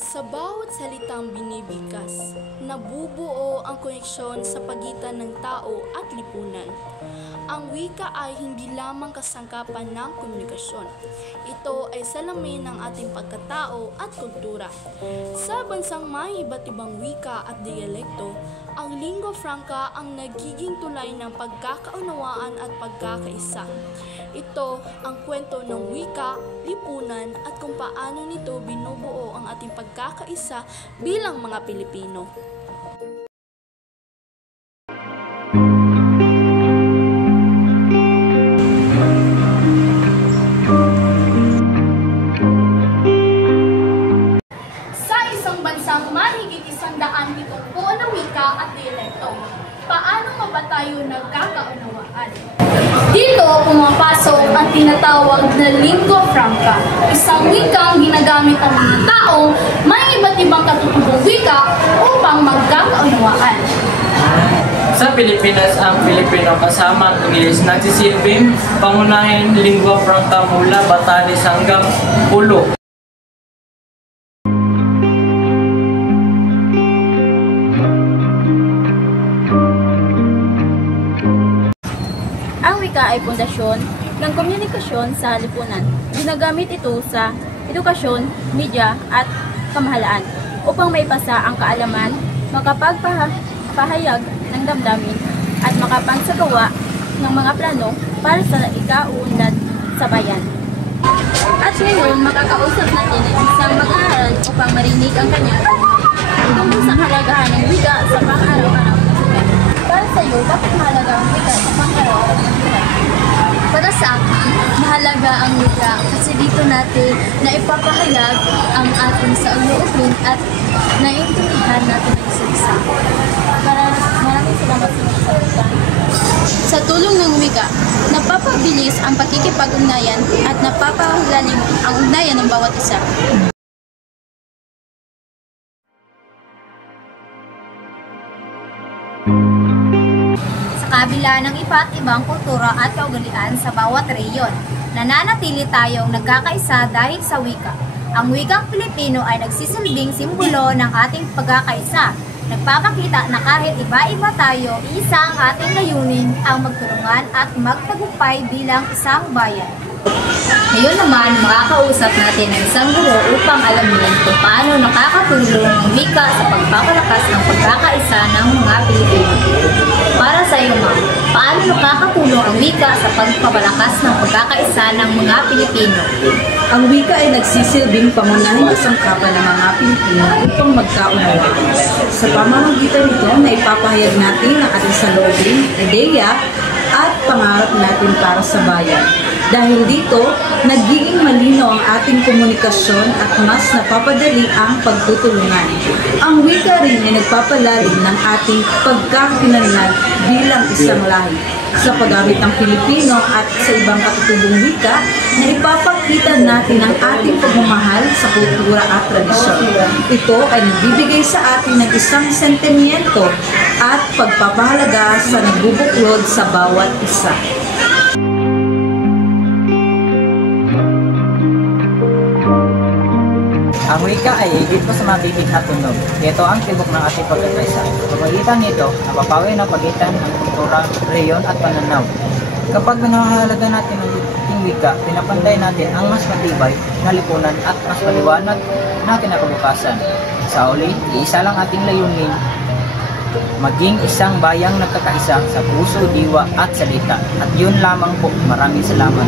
Sa bawat salitang binibigkas, nabubuo ang koneksyon sa pagitan ng tao at lipunan. Ang wika ay hindi lamang kasangkapan ng komunikasyon. Ito ay salamin ng ating pagkatao at kultura. Sa bansang may iba't ibang wika at dialekto, ang lingua franca ang nagiging tulay ng pagkakaunawaan at pagkakaisa. Ito ang kwento ng wika, lipunan at kung paano nito binubuo ang ating pagkakaisa bilang mga Pilipino. Sa isang bansang mahigit 170 na wika at dialekto, paano nga ba tayo nagkakaunawaan? Dito pumapasok ang tinatawag na lingua franca, isang wikang ginagamit ang mga taong may iba't ibang katutubong wika upang magkakaunawaan. Sa Pilipinas, ang Filipino kasama ang Ingles nagsisilbing pangunahing lingua franca mula Batanes hanggang Pulo. Ang wika ay pundasyon ng komunikasyon sa lipunan. Ginagamit ito sa edukasyon, media at pamahalaan upang maipasa ang kaalaman, makapagpahayag ng damdamin at makapagsagawa ng mga plano para sa ikaunlad sa bayan. At ngayon, makakausap natin ang isang mag-aaral upang marinig ang kanyang tungkol sa kahalagahan ng wika sa pang-araw-araw na buhay. Para sa iyo, bakit mahalaga ang wika sa pang-araw-araw na buhay? Para sa akin, mahalaga ang wika kasi dito natin na ipapahayag ang ating saloobin at naiintindihan natin ang isa't isa. Maraming salamat sa wika. Sa tulong ng wika, napapabilis ang pakikipag-ugnayan at napapalalim ang ugnayan ng bawat isa. Kabila ng iba't ibang kultura at kaugalian sa bawat rehiyon, nananatili tayong nagkakaisa dahil sa wika. Ang wikang Pilipino ay nagsisilbing simbolo ng ating pagkakaisa. Nagpapakita na kahit iba-iba tayo, isa ang ating layunin ang magtulungan at magtagumpay bilang isang bayan. Ngayon naman, makakausap natin ang isang guro upang alamin kung paano nakakatulong ang wika sa pagpapalakas ng pagkakaisa ng mga Pilipino. Para sa iyo, ma'am, paano nakakatulong ang wika sa pagpapalakas ng pagkakaisa ng mga Pilipino? Ang wika ay nagsisilbing pangunahing kasangkapan ng mga Pilipino upang magkaunawaan. Sa pamamagitan nito, na ipapahayag natin ang ating saloobin, ideya, at pangarap natin para sa bayan. Dahil dito, nagiging malinaw ang ating komunikasyon at mas napapadali ang pagtutulungan. Ang wika rin ay nagpapalalim ng ating pagkakakilanlan bilang isang lahi. Sa paggamit ng Pilipino at sa ibang katutubong wika, na ipapakita natin ang ating pagmamahal sa kultura at tradisyon. Ito ay nagbibigay sa atin ng isang sentimiento at pagpapahalaga sa nagbubuklod sa bawat isa. Ang wika ay higit pa sa mabibig at tunog. Ito ang tibok ng ating pagkakaisa. Pamagitan nito, napapawi ng pagitan ng kultura, reyon at pananaw. Kapag pinahalaga natin ang ating wika, pinapantay natin ang mas matibay na lipunan at mas paliwanag na kinabukasan. Sa uli, iisa lang ating layunin, maging isang bayang nagkakaisa sa puso, diwa at salita. At yun lamang po. Maraming salamat.